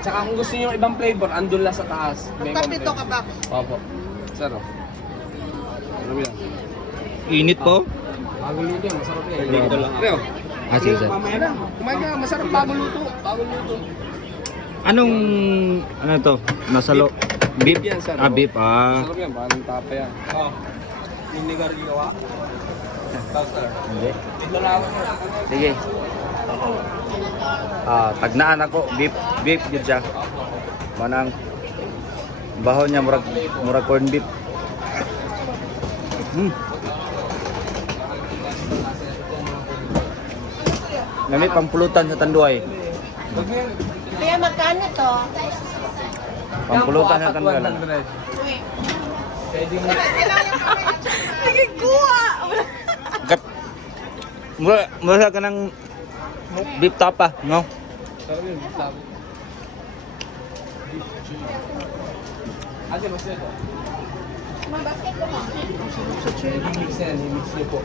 Tsaka kung gusto niyo yung ibang flavor, andun lang sa taas. Magkapito ka ba? Opo. Sir, oh. Ano yan? Init po. Bagong luto yan, masarap yan. Dito lang ako. Ah, sige, sir. Mamaya na. Kumain ka, masarap bagong luto. Bagong luto. Anong, ano to? Nasa lo... Beef? Beef yan, sir. Ah, beef. Ah. Masarap yan, bagong tapa yan. Oh. Ninigar gawa. Hindi. Dito lang ako. Sige. Ah, tagnaan ako. Beef. Beef yun siya. Manang baho niya murag corn beef. Ngamit pampulutan sa Tanduay. Kaya magkano to? Pampulutan sa Tanduay. Pwede mo. Nagikuha! Kat. Mura ka ng beef tapa, no? Sarap yun, masarap. Ate, mas ito. Mabasket ko mo. Mix yan, i-mix niyo po.